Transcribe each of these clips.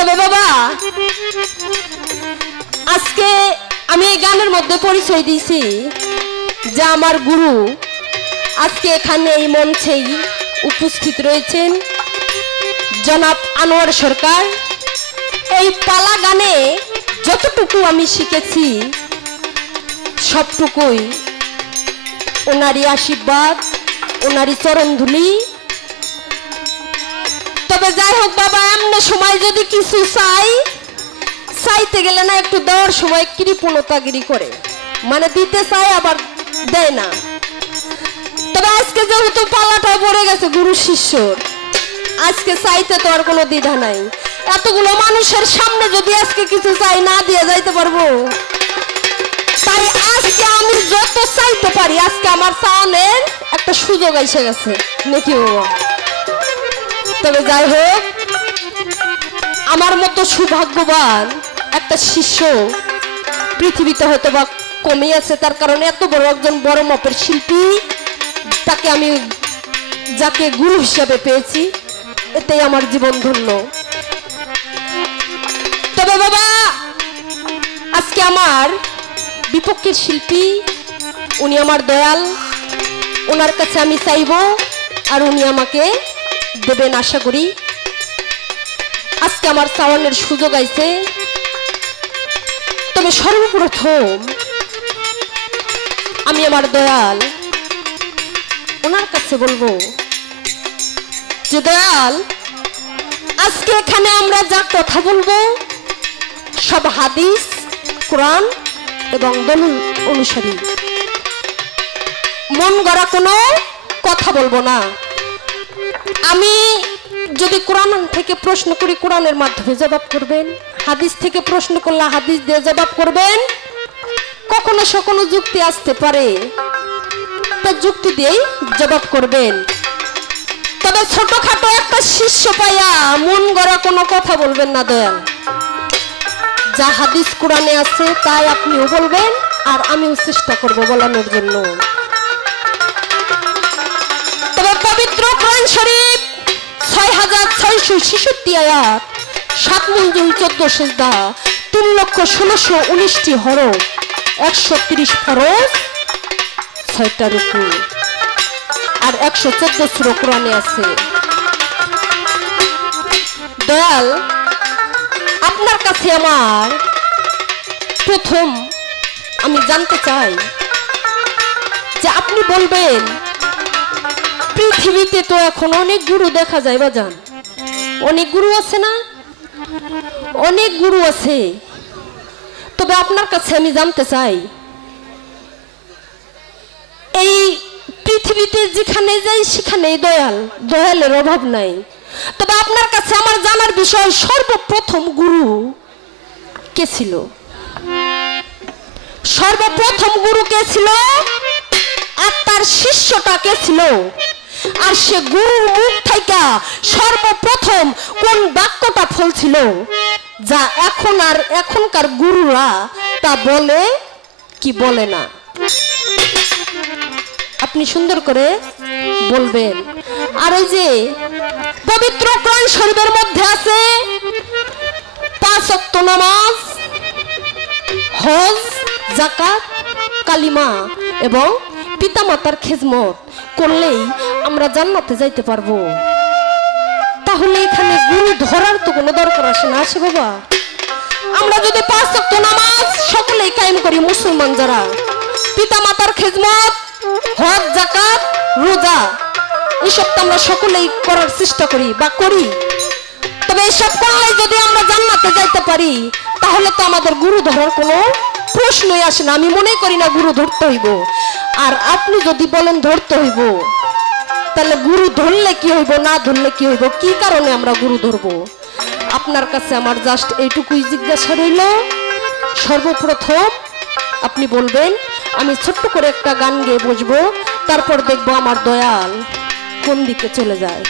তবে বাবা আজকে আমি এই গানের মধ্যে পরিচয় দিয়েছি যে আমার গুরু আজকে এখানে এই মঞ্চেই উপস্থিত রয়েছেন জনাব আনোয়ার সরকার। এই পালা গানে যতটুকু আমি শিখেছি সবটুকুই ওনারই আশীর্বাদ, ওনারই চরণধুলি। তবে যাই হোক বাবা, এমন সময় যদি কিছু চাইতে গেলে না একটু দেওয়ার সময় কৃপণতাগিরি করে, মানে দিতে চায় আবার দেয় না। তবে আজকে যেহেতু পালাটা পড়ে গেছে গুরু শিষ্যর, আজকে চাইতে তো আর কোনো দ্বিধা নাই। এতগুলো মানুষের সামনে যদি আজকে কিছু চাই, না দিয়ে যাইতে পারবো? তাই আজকে আমি যত চাইতে পারি, আজকে আমার চাওয়ানোর একটা সুযোগ এসে গেছে নাকি বাবা? তবে যাই হোক, আমার মতো সৌভাগ্যবান একটা শিষ্য পৃথিবীতে হয়তো বা কমে আছে। তার কারণে এত বড় একজন বড় মাপের শিল্পী, তাকে আমি যাকে গুরু হিসাবে পেয়েছি, এতেই আমার জীবন ধন্য। তবে বাবা আজকে আমার বিপক্ষের শিল্পী, উনি আমার দয়াল, ওনার কাছে আমি চাইব আর উনি আমাকে দেবেন আশা করি। আজকে আমার চাওয়ানোর সুযোগ আছে। তবে সর্বপ্রথম আমি আমার দয়াল ওনার কাছে বলবো যে দয়াল, আজকে এখানে আমরা যা কথা বলবো সব হাদিস, কোরআন এবং দলিল অনুসারী, মন গড়া কোনো কথা বলবো না। আমি যদি কোরআন থেকে প্রশ্ন করি কোরআনের মাধ্যমে জবাব করবেন, হাদিস থেকে প্রশ্ন করলে হাদিস দিয়ে জবাব করবেন। কখনো সকনো যুক্তি আসতে পারে, তা যুক্তি দিয়েই জবাব করবেন। তবে ছোটখাটো একটা শিষ্য পাইয়া মন গড়া কোনো কথা বলবেন না দয়াল। যা হাদিস কোরআনে আছে তাই আপনিও বলবেন, আর আমিও চেষ্টা করব বলানোর জন্য। তবে পবিত্র কোরআন শরীফ 6666 আয়াত, 7 মঞ্জুল 14 সিজদা, 3,16,19টি হরফ, 130 ফরজ, 6টা রুকু আর 114 সূরা কোরআনে আছে। দয়াল আপনার কাছে আমার প্রথম আমি জানতে চাই যে আপনি বলবেন, পৃথিবীতে তো এখন অনেক গুরু দেখা যায় বাজান, অনেক গুরু আছে না? অনেক গুরু আছে। তবে আপনার কাছে আমি জানতে চাই, এই পৃথিবীতে যেখানে যাই সেখানেই দয়ালের অভাব নাই। তবে আপনার কাছে আমার জানার বিষয়, সর্বপ্রথম গুরু কে ছিল? সর্বপ্রথম গুরু কে ছিল আর তার শিষ্যটা কে ছিল? আর সে গুরুর মুখ থেকে সর্বপ্রথম কোন বাক্যটা ফলছিল যা এখনকার গুরুরা তা বলে কি বলে না? আপনি সুন্দর করে বলবেন। আর ওই যে পবিত্র কোরআন শরীফের মধ্যে আছে 5 ওয়াক্ত নামাজ, হজ, যাকাত, কালিমা এবং পিতামাতার খেদমত করলেই আমরা জান্নাতে যাইতে পারবো। তাহলে এখানে গুরু ধরার তো কোনো দরকার আসে না, আসে বাবা? আমরা যদি 5 ওয়াক্ত নামাজ সকলেই কায়েম করি, মুসলমান যারা, পিতামাতার খেদমত, হজ, যাকাত, রোজা, এইসব তো আমরা সকলেই করার চেষ্টা করি বা করি। তবে এইসব করলে যদি আমরা জান্নাতে যাইতে পারি, তাহলে তো আমাদের গুরু ধরার কোনো প্রশ্নই আসে না। আমি মনে করি না গুরু ধরতে হইব। আর আপনি যদি বলেন ধরতে হইব, তাহলে গুরু ধরলে কি হইব, না ধরলে কি হইব? কি কারণে আমরা গুরু ধরব? আপনার কাছে আমার জাস্ট এইটুকুই জিজ্ঞাসা রইল। সর্বপ্রথম আপনি বলবেন, আমি ছোট্ট করে একটা গান গেয়ে বসবো, তারপর দেখবো আমার দয়াল কোন দিকে চলে যায়।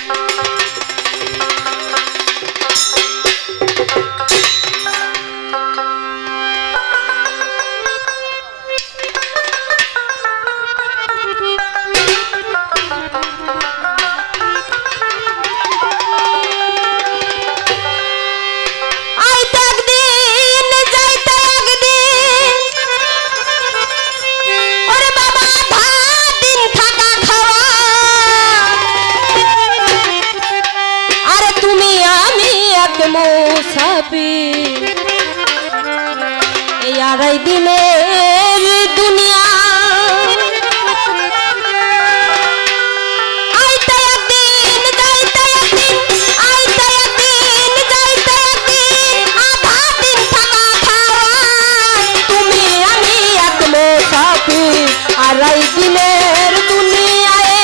তুমি আমি এক মুসাফির এই আড়াই দিনের দুনিয়া আইতে একদিন যাইতে একদিন আইতে একদিন যাইতে একদিন আধা দিন থাকা খাওয়া তুমি আমি এক মুসাফির আড়াই দিনের দুনিয়ায়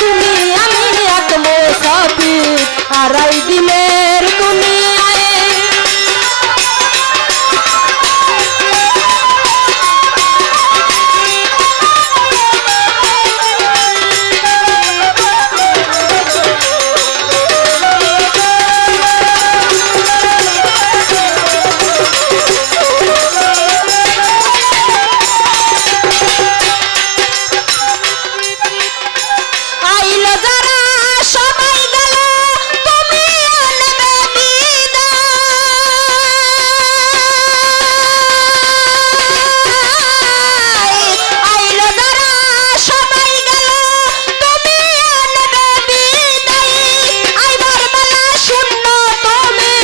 তুমি আমি এক মুসাফির আড়াই দিনের দুনিয়ায় আইলো যারা সবাই গেল তুমি আনবে বিদায় আইলো যারা সবাই গেল তুমি আনবে বিদায় আইবার বেলা শূন্য তুমি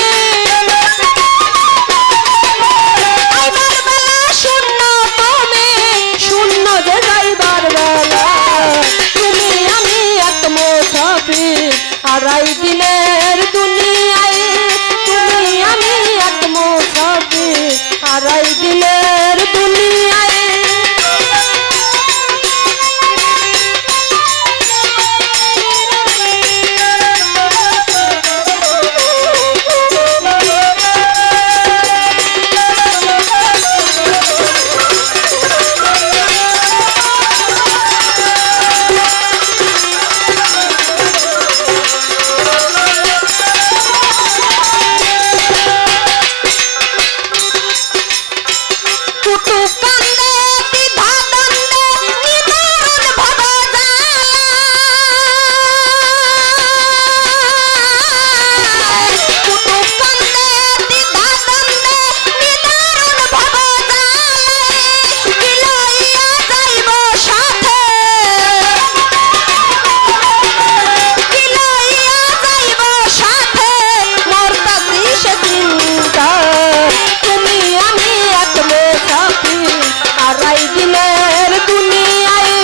আইবার বেলা শূন্য তুমি শূন্য যে যাইবার বেলা তুমি আমি এক মুসাফির আড়াই দিনের দুনিয়ায় তুমি আমি এক মুসাফির আড়াই দিনের দুনিয়ায় কুটুক কান্দে দ্বিধা দ্বন্দ্বে নিদারুণ ভবজালায় কুটুক কান্দে দ্বিধা দ্বন্দ্বে নিদারুণ ভবজালায় কি লইয়া যাইব সাথে কি লইয়া যাইব সাথে মরতাছি সে চিন্তা তুমি আমি এক মুসাফির আড়াই দিনের দুনিয়ায়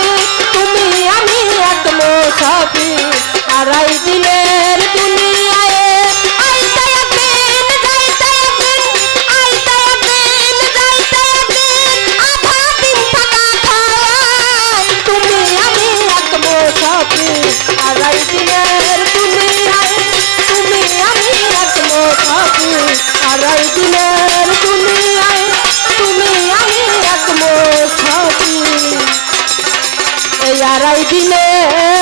তুমি আমি এক মুসাফির আড়াই দিনের দুনিয়ায় আইতে একদিন যাইতে একদিন আইতে একদিন যাইতে একদিন আধা দিন থাকা খাওয়ায় তুমি আমি এক মুসাফির আড়াই দিনের দুনিয়ায় তুমি আমি এক মুসাফির আড়াই দিনের দুনিয়ায় তুমি আমি এক মুসাফির এই আড়াই দিনের